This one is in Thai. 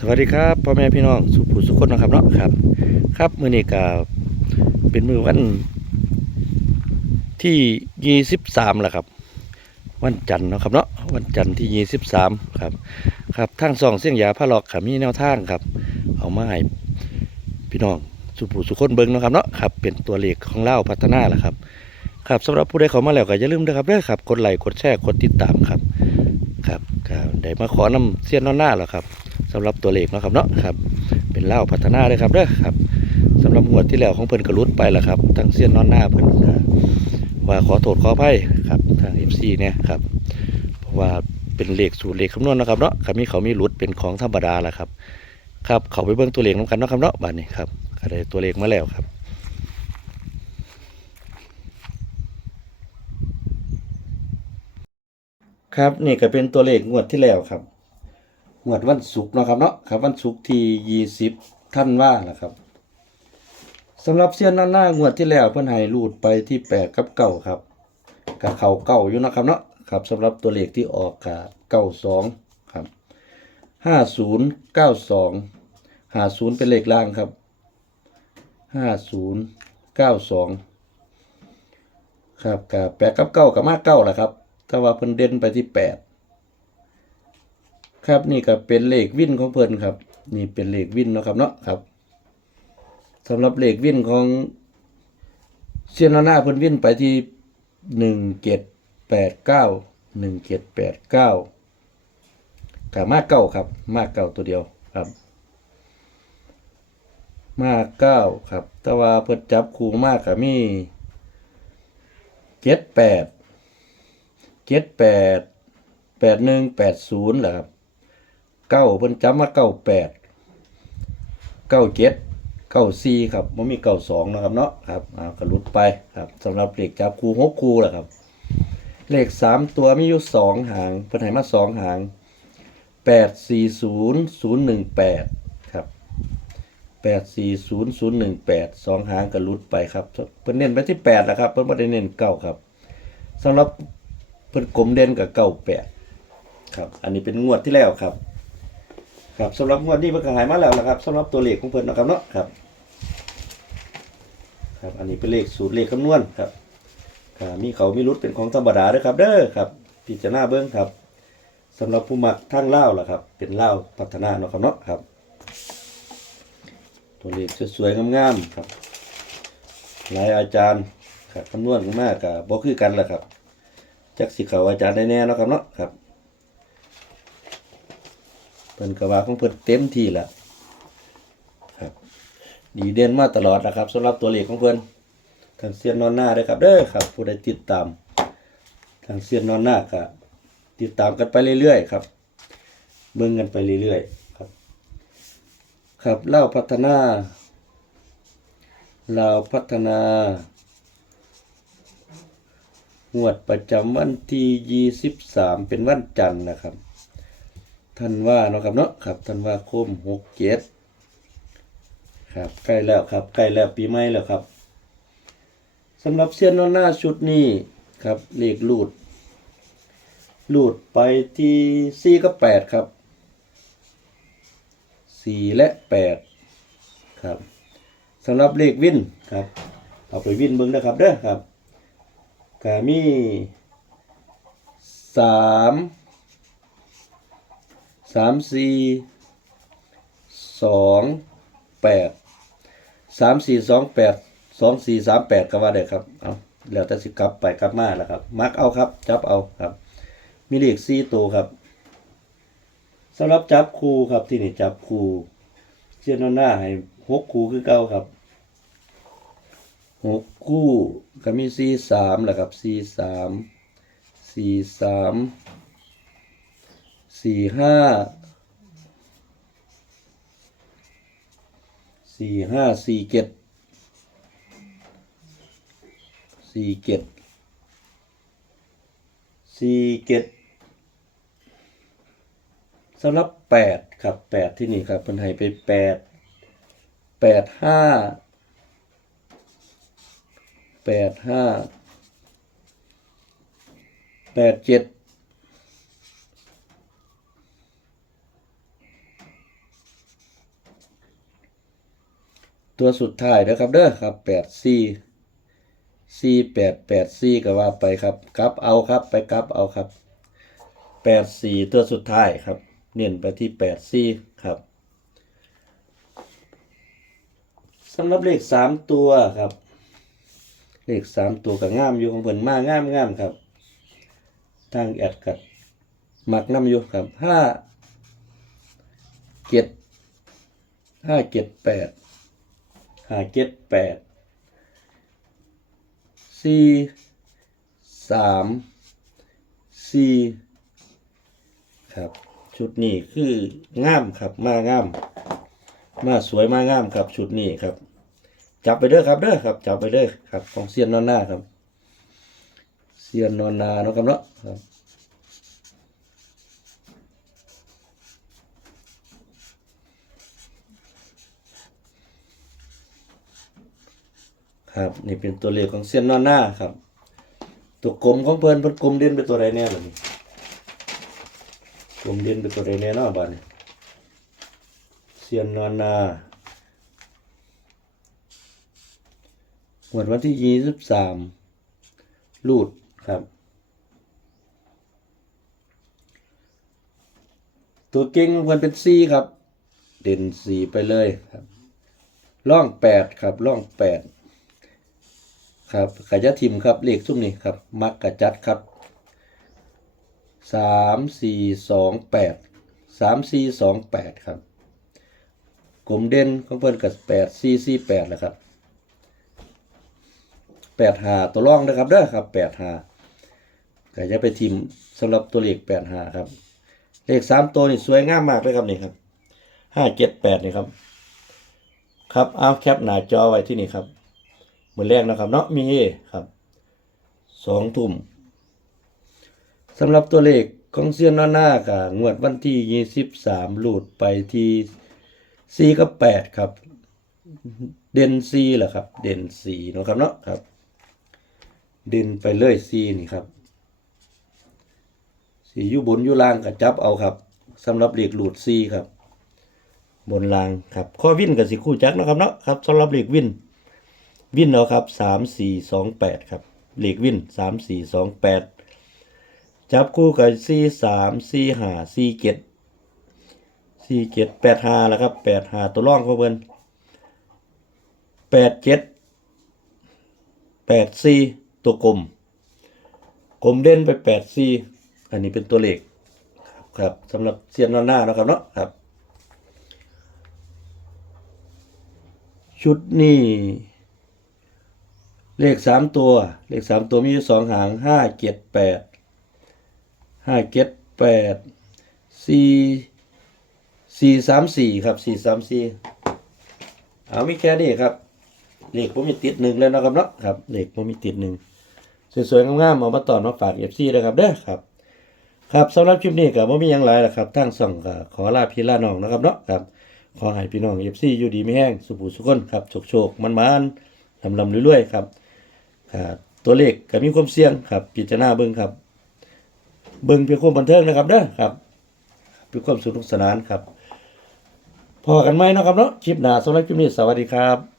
สวัสดีครับพ่อแม่พี่น้องสุภูสุคนนะครับเนาะครับ ครับมือนี้ก็เป็นมือวันที่ยี่สิบสามแหล้วครับ วันจันทร์นะครับเนาะวันจันทร์ที่ยี่สิบสามครับ ครับทางสองเสียงยาพระหลอกครับมีแนวทางครับ เอามาให้พี่น้องสุภูสุคนเบิ่งนะครับเนาะครับเป็นตัวเลขของเล่าพัฒนาแหละครับ ครับสำหรับผู้ใดเข้ามาแล้วก็อย่าลืมนะครับเด้อครับกดไลค์กดแชร์กดติดตามครับ ครับได้มาขอนำเสี้ยนนอนหน้าแล้วครับ สำหรับตัวเลขนะครับเนาะครับเป็นเล่าพัฒนาเลยครับเด้อครับสำหรับงวดที่แล้วของเพิ่นกระลุดไปแล้วครับทั้งเสี้ยนนอนหน้าเพิ่นว่าขอโทษขออภัยครับทาง FC เนี่ยครับเพราะว่าเป็นเลขสูตรเลขคำนวณนะครับเนาะครับมีเขามีหลุดเป็นของธรรมดาแหละครับครับเขาไปเบิ่งตัวเลขน้ำกันเนาะครับเนาะบัดนี้ครับก็ได้ตัวเลขมาแล้วครับครับนี่ก็เป็นตัวเลขงวดที่แล้วครับ งวดวันศุกร์เนาะครับเนาะครับวันศุกร์ที่ยี่สิบท่านว่าล่ะครับสำหรับเสี้ยนหน้าหน้างวดที่แล้วเพิ่อนให้รูดไปที่แปดกับเก้าครับกับเข่าเก้าอยู่นะครับเนาะครับสำหรับตัวเลขที่ออกกับเก้าสองครับห้าศูนย์เก้าสองห้าศูนย์เป็นเลขล่างครับห้าศูนย์เก้าสองครับกับแปดกับเก้ากับมาเก้าล่ะครับ ถ้าว่าเพิ่นเด่นไปที่แปด ครับนี่ก็เป็นเลขวินของเพิ่นครับ นี่เป็นเลขวินเนาะครับเนาะครับสำหรับเลขวินของเซียนหน้าเพิ่นวินไปที่หนึ่งเจ็ดแปดเก้าหนึ่งเจ็ดแปดเก้ากับมากเก้าครับ มากเก้าตัวเดียวครับ มากเก้าครับ แต่ว่าเพิ่นจับคู่มากกับมีเจ็ดแปดเจ็ดแปดแปดหนึ่งแปดศูนย์แหละครับ เก้าเพิ่นจำมาเก้าแปดเก้าเจ็ดเก้าสี่ครับมันมีเก้าสองนะครับเนาะครับเอากระลุดไปครับสำหรับเลขจับคูหกคูแหละครับ เลขสามตัวมีอยู่สองหางเพิ่นให้มาสองหางแปดสี่ศูนย์ศูนย์หนึ่งแปดครับแปดสี่ศูนย์ศูนย์หนึ่งแปดสองหางกระลุดไปครับเพิ่นเน้นไปที่แปดแหละครับเพิ่นไม่ได้เน้นเก้าครับสำหรับเพิ่นกลมเด่นกับเก้าแปดครับ อันนี้เป็นงวดที่แล้วครับ ครับสำหรับงวดนี้เพิ่นก็หายมาแล้วนะครับสำหรับตัวเลขของเพิ่นนะครับเนาะครับ ครับ อันนี้เป็นเลขสูตรเลขคำนวณครับครับมีเขามีรุดเป็นของธรรมดาด้อครับ เด้อครับ พิจารณาเบิ่งครับสำหรับผู้มักทางเล่าล่ะครับ เป็นเล่าพัฒนาเนาะครับเนาะครับ ตัวเลขสวยๆงามๆครับหลายอาจารย์ครับคำนวณมากกับบ่คือกันแหละครับจักสิเขาอาจารย์ได้แน่เนาะครับเนาะครับ เพิ่นก็ว่าของเพิ่นเต็มที่แล้วครับ ดีเด่นมาตลอดนะครับสำหรับตัวเลขของเพิ่นทางเซียนนอนหน้าเด้ครับเด้อครับ ผู้ใดติดตาม ทางเซียนนอนหน้าก็ติดตามกันไปเรื่อยๆครับเบิ่งกันไปเรื่อยๆครับ ครับเล่าพัฒนาเลาพัฒนางวดประจำวันที่ 23 เป็นวันจันทร์นะครับ ท่านว่าเนาะครับเนาะครับท่านว่าคมหกเจ็ดครับใกล้แล้วครับใกล้แล้วปีใหม่แล้วครับสำหรับเสี้ยนนอนหน้าชุดนี้ครับเลขลูดลูดไปที่สี่กับแปดครับสี่และแปดครับสำหรับเลขวินครับเอาไปวินเบิ้งนะครับเด้อครับก็มีสามามสี่สองแปดสามสี่สองแปดสองสี่สามแปดก็ว่าได้ครับเอาแล้วแต่สิกลับไปกลับมาแล้วครับ มักเอาครับ จับเอาครับ มีเลขสี่ตัวครับสำหรับจับคู่ครับที่นี่จับคู่เชียนหน้าให้หกคู่คือเก่าครับหกคู่ก็มีสี่สามแหละครับสี่สามสี่สาม สี่ห้าสี่ห้าสี่เจ็ดสี่เจ็ดสี่เจ็ดสำหรับแปดครับแปดที่นี่ครับเป็นให้ไปแปดแปดห้าแปดห้าแปดเจ็ด ตัวสุดท้ายนะครับเด้อครับแปดสี่สี่แปดแปดสี่ก็ว่าไปครับกลับเอาครับไปกลับเอาครับแปดสี่ตัวสุดท้ายครับ เน้นไปที่แปดสี่ครับสำหรับเลขสามตัวครับ เลขสามตัวกับง่ามอยู่ของเพิ่นมากง่ามง่ามครับทางแอดกัดมักน้ำอยู่ครับห้าเจ็ดห้าเจ็ดแปด ห้าเจ็ดแปดสี่สามสี่ครับ ชุดนี้คืองามครับ มางาม มาสวยมางามครับ ชุดนี้ครับ จับไปเด้อครับเด้อครับ จับไปเด้อครับ ของเซียนนอนหน้าครับ เซียนนอนนาเนาะครับเนาะครับ ครับ นี่เป็นตัวเลขของเซียนนอนหน้าครับ ตัวกลมของเพิ่นเพิ่นกลมเด่นเป็นตัวใดแน่ล่ะนี่กลมเด่นเป็นตัวใดแน่เนาบัดนี้เซียนนอนนาหวดวันที่ยี่สิบสามรูดครับ ตัวเก่งมันเป็นซีครับ เด่นสีไปเลยครับ ล่องแปดครับ ล่องแปด ครับขยะทิมครับเลขซุ้มนี้ครับ มักกะจัดครับสามสี่สองแปดสามสี่สองแปดครับ กลมเด่นของเพิ่นกับแปดสี่สี่แปดแหละครับแปดหาตัวร่องนะครับเด้อครับแปดหาขยะไปทิมสำหรับตัวเลขแปดหาครับ เลขสามตัวนี่สวยงามมากเลยครับนี่ครับห้าเจ็ดแปดนี่ครับ ครับเอาแคปหน้าจอไว้ที่นี่ครับ มือแรกนะครับเนาะมีครับสองทุ่มสำหรับตัวเลขของเซียนหน้าหน้ากับงวดวันที่ยี่สิบสามลูดไปที่สี่กับแปดครับ เด่นซีแหละครับ เด่นสีเนาะครับเนาะครับ เด่นไปเลยซีนี่ครับสีอยู่บนอยู่ล่างกับจับเอาครับสำหรับเหลขหลุดซีครับ บนล่างครับข้อวินกับสีคู่จักเนาะครับเนาะครับสำหรับเหลขวิน วินเอาครับสามสี่สองแปดครับเหลขวินสามสี่สองแปดจับคู่กับสี่สามสี่ห้าสี่เจ็ดสี่เจ็ดแปดห้าแล้วครับแปดห้าตัวร่องเขาเพิ่นแปดเจ็ดแปดสี่ตัวกลมกลมเด่นไปแปดสี่อันนี้เป็นตัวเลขครับสำหรับเสียนหน้านะครับเนาะครับ ชุดนี้ เลขสามตัว เลขสามตัวมีสองหางห้าเจ็ดแปดห้าเจ็ดแปดสี่สี่สามสี่ครับสี่สามสี่เอามีแค่นี้ครับเลขผมมีติดหนึ่งแล้วนะครับเนาะครับเลขผมมีติดหนึ่งสวยๆงามๆเอามาต่อมาฝากเอฟซีเลยครับเด้อครับครับสำหรับคลิปนี้ก็บ่มีหยังหลายแล้วครับทั้งสองก็ขอลาพี่ลาน้องนะครับเนาะครับขอให้พี่น้องเอฟซีอยู่ดีไม่แห้งสุขสุขคนครับโชคโชคมันมันลำลำรวยๆครับ ครับตัวเลขก็มีความเสี่ยงครับพิจารณาเบิ่งครับ เบิ่งเพื่อความบันเทิงนะครับเด้อครับเพื่อความสนุกสนานครับพอกันไหมนะครับเนาะคลิปหน้าสำหรับคลิปนี้สวัสดีครับ